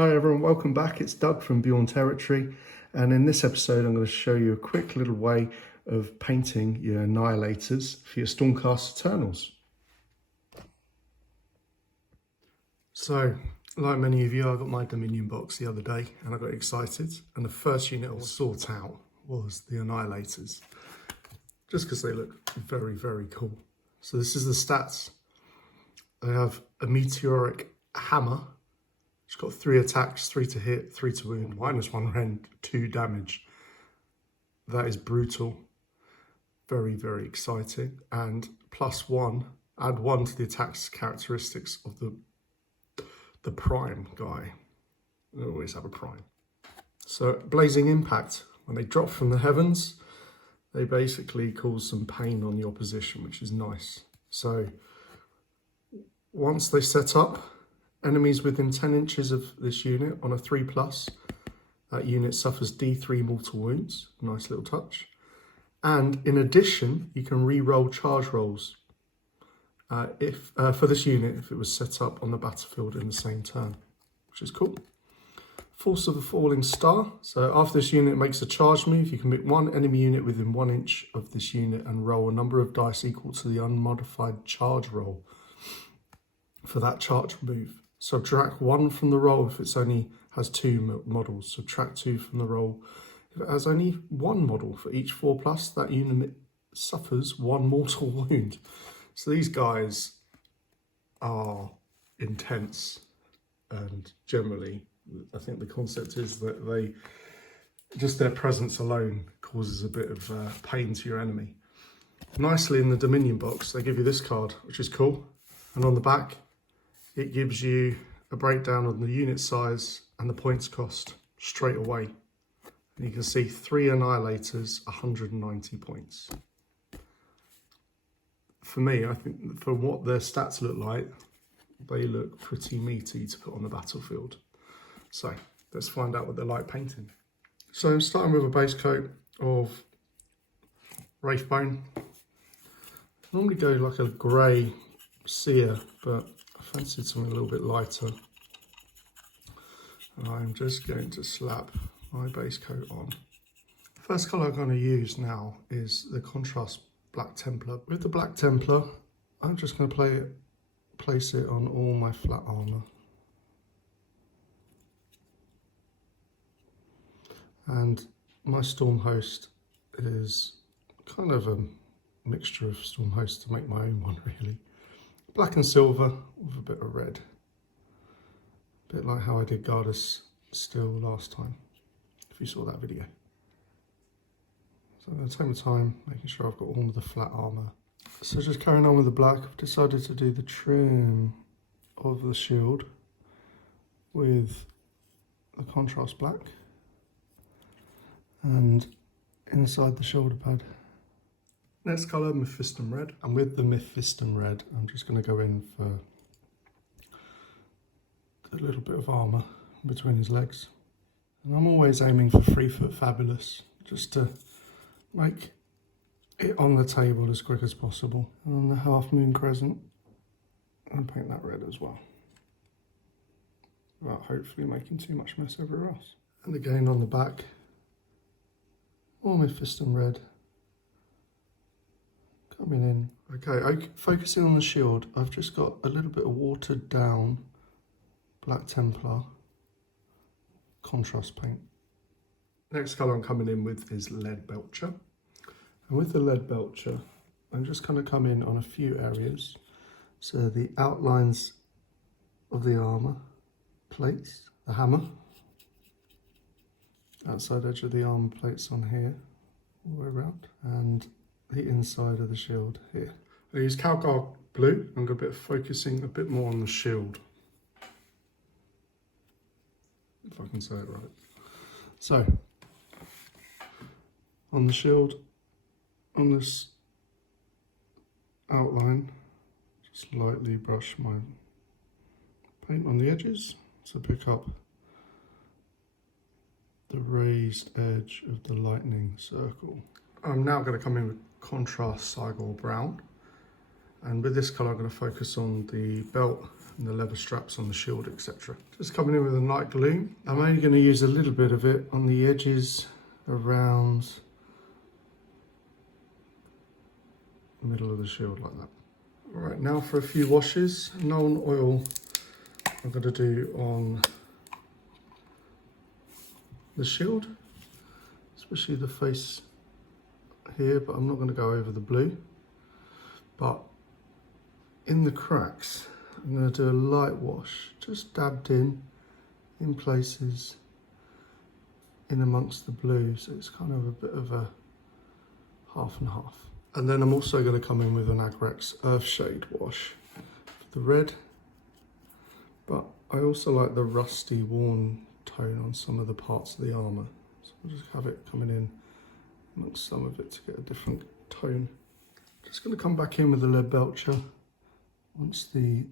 Hi everyone, welcome back. It's Doug from Beyond Territory, and in this episode I'm going to show you a quick little way of painting your Annihilators for your Stormcast Eternals. So, like many of you, I got my Dominion box the other day and I got excited, and the first unit I would sort out was the Annihilators, just because they look very, very cool. So this is the stats. They have a meteoric hammer. It's got 3 attacks, 3 to hit, 3 to wound, -1 rend, 2 damage. That is brutal. Very, very exciting. And +1, add 1 to the attacks characteristics of the prime guy. They always have a prime. So blazing impact. When they drop from the heavens, they basically cause some pain on the opposition, which is nice. So once they set up, enemies within 10 inches of this unit on a 3+, that unit suffers D3 mortal wounds. Nice little touch. And in addition, you can re-roll charge rolls for this unit if it was set up on the battlefield in the same turn, which is cool. Force of the Falling Star. So after this unit makes a charge move, you can pick 1 enemy unit within 1 inch of this unit and roll a number of dice equal to the unmodified charge roll for that charge move. Subtract 1 from the roll if it only has 2 models. Subtract 2 from the roll if it has only 1 model. For each 4+, that unit suffers 1 mortal wound. So these guys are intense, and generally, I think the concept is that just their presence alone causes a bit of pain to your enemy. Nicely in the Dominion box, they give you this card, which is cool. And on the back, it gives you a breakdown on the unit size and the points cost straight away. And you can see 3 Annihilators, 190 points. For me, I think for what their stats look like, they look pretty meaty to put on the battlefield. So let's find out what they're like painting. So I'm starting with a base coat of Wraithbone. Normally go like a grey sear, but I fancied something a little bit lighter. And I'm just going to slap my base coat on. The first colour I'm going to use now is the contrast Black Templar. With the Black Templar, I'm just going to place it on all my flat armour. And my Storm Host is kind of a mixture of Storm Host to make my own one, really. Black and silver with a bit of red. A bit like how I did Gardas Steel last time, if you saw that video. So I'm going to take my time, making sure I've got all of the flat armour. So just carrying on with the black, I've decided to do the trim of the shield with the contrast black and inside the shoulder pad. Next colour, Mephiston Red, and with the Mephiston Red I'm just going to go in for a little bit of armour between his legs. And I'm always aiming for 3-foot fabulous, just to make it on the table as quick as possible. And on the half moon crescent, and paint that red as well, without hopefully making too much mess everywhere else. And again on the back, more Mephiston Red coming in. Okay, focusing on the shield, I've just got a little bit of watered down Black Templar contrast paint. Next colour I'm coming in with is Lead Belcher. And with the Lead Belcher, I'm just going to come in on a few areas. So the outlines of the armour plates, the hammer, outside edge of the armour plates on here, all the way around, and the inside of the shield here. I use Calgar Blue. I'm going to be focusing a bit more on the shield, if I can say it right. So, on the shield, on this outline, just lightly brush my paint on the edges to pick up the raised edge of the lightning circle. I'm now going to come in with contrast Cygor Brown, And with this colour, I'm going to focus on the belt and the leather straps on the shield, etc. Just coming in with a light gloom. I'm only going to use a little bit of it on the edges around the middle of the shield like that. All right, now for a few washes. Nuln oil I'm going to do on the shield, especially the face here, but I'm not going to go over the blue. But in the cracks, I'm going to do a light wash, just dabbed in places in amongst the blue, so it's kind of a bit of a half and half. And then I'm also going to come in with an Agrex Earthshade wash for the red, but I also like the rusty worn tone on some of the parts of the armour, so I'll just have it coming in amongst some of it to get a different tone. Just going to come back in with the lead belcher once the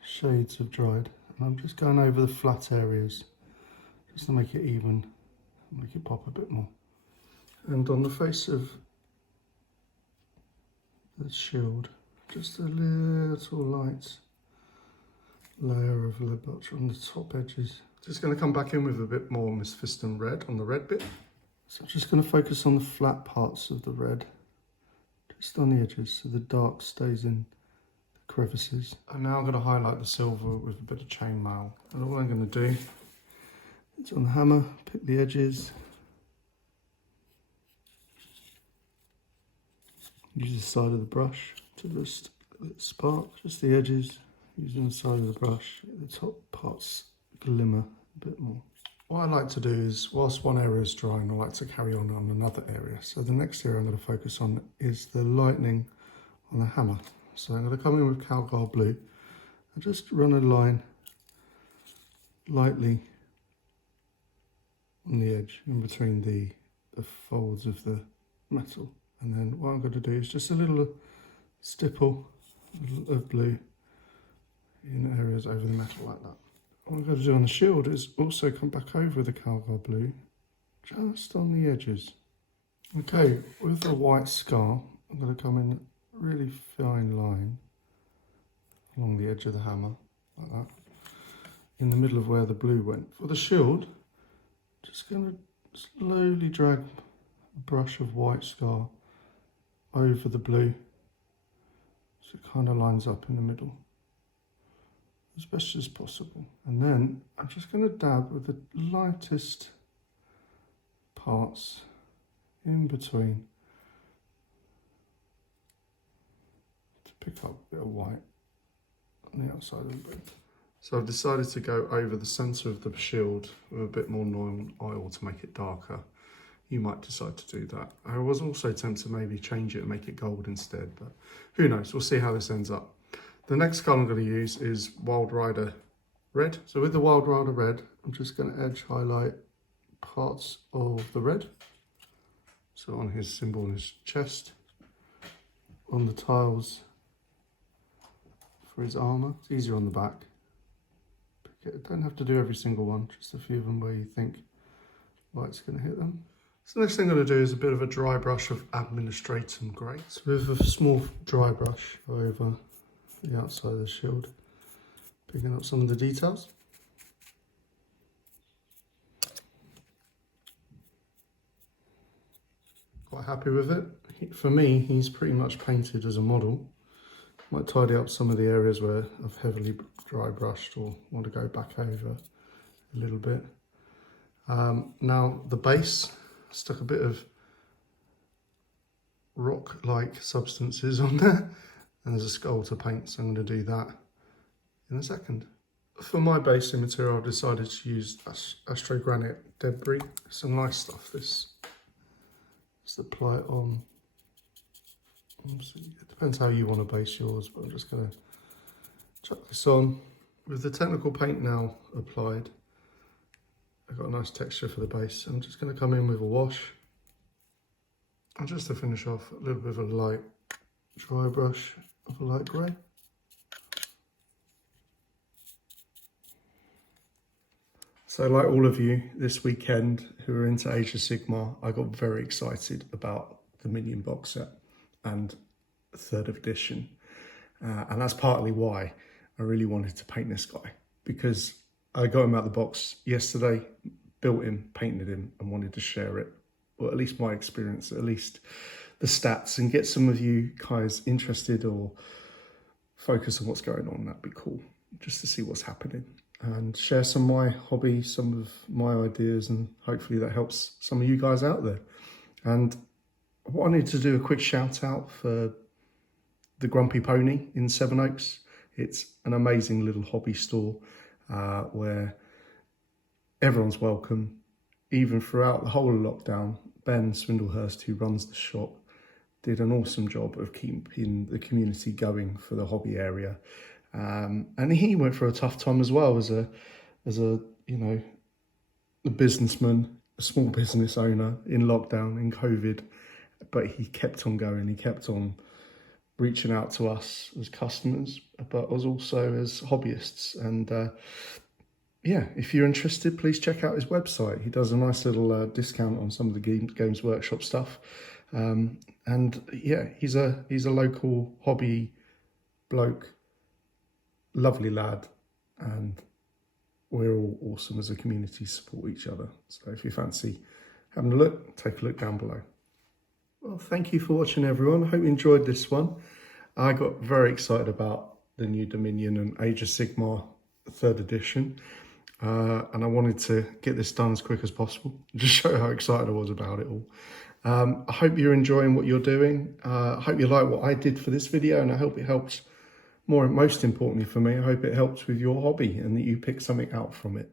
shades have dried, and I'm just going over the flat areas just to make it even, make it pop a bit more. And on the face of the shield, just a little light layer of lead belcher on the top edges. Just going to come back in with a bit more Mistfiston red on the red bit. So I'm just going to focus on the flat parts of the red, just on the edges, so the dark stays in the crevices. And now I'm going to highlight the silver with a bit of chainmail. And all I'm going to do is on the hammer, pick the edges, use the side of the brush to just let it spark, just the edges, using the side of the brush, the top parts glimmer a bit more. What I like to do is, whilst one area is drying, I like to carry on another area. So the next area I'm going to focus on is the lightning on the hammer. So I'm going to come in with Calgar blue and just run a line lightly on the edge in between the folds of the metal. And then what I'm going to do is just a little stipple of blue in areas over the metal like that. What I'm going to do on the shield is also come back over the Calgar blue just on the edges. Okay, with the white scar, I'm going to come in a really fine line along the edge of the hammer like that, in the middle of where the blue went. For the shield, just going to slowly drag a brush of white scar over the blue so it kind of lines up in the middle as best as possible. And then I'm just going to dab with the lightest parts in between to pick up a bit of white on the outside of the blue. So I've decided to go over the centre of the shield with a bit more Nuln oil to make it darker. You might decide to do that. I was also tempted to maybe change it and make it gold instead, but who knows, we'll see how this ends up. The next colour I'm going to use is Wild Rider Red. So with the Wild Rider Red, I'm just going to edge highlight parts of the red. So on his symbol on his chest, on the tiles for his armour. It's easier on the back. Don't have to do every single one, just a few of them where you think light's going to hit them. So the next thing I'm going to do is a bit of a dry brush of Administratum Grey. So with a small dry brush over the outside of the shield, picking up some of the details. Quite happy with it. For me, he's pretty much painted as a model. Might tidy up some of the areas where I've heavily dry brushed or want to go back over a little bit. Now the base, stuck a bit of rock-like substances on there, and there's a skull to paint, so I'm going to do that in a second. For my basing material, I've decided to use Astro Granite Debris. Some nice stuff. This is the apply it on. It depends how you want to base yours, but I'm just going to chuck this on. With the technical paint now applied, I've got a nice texture for the base. I'm just going to come in with a wash. And just to finish off, a little bit of a light dry brush of a light grey. So like all of you this weekend who are into Age of Sigmar, I got very excited about the Minion box set. and 3rd edition. And that's partly why I really wanted to paint this guy, because I got him out of the box yesterday, built him, painted him, and wanted to share it, or at least my experience, at least the stats, and get some of you guys interested or focus on what's going on. That'd be cool, just to see what's happening and share some of my hobby, some of my ideas, and hopefully that helps some of you guys out there. And I wanted to do a quick shout out for the Grumpy Pony in Sevenoaks. It's an amazing little hobby store where everyone's welcome, even throughout the whole of lockdown. Ben Swindlehurst, who runs the shop, did an awesome job of keeping the community going for the hobby area. And he went through a tough time as well as a businessman, a small business owner in lockdown, in COVID. But he kept on going, he kept on reaching out to us as customers, but as also as hobbyists. And yeah, if you're interested, please check out his website. He does a nice little discount on some of the Games Workshop stuff. And yeah, he's a local hobby bloke, lovely lad, and we're all awesome as a community, support each other. So if you fancy having a look, take a look down below. Well, thank you for watching, everyone. I hope you enjoyed this one. I got very excited about the new Dominion and Age of Sigmar 3rd edition. And I wanted to get this done as quick as possible, just show how excited I was about it all. I hope you're enjoying what you're doing. I hope you like what I did for this video, and I hope it helps, most importantly for me, I hope it helps with your hobby and that you pick something out from it.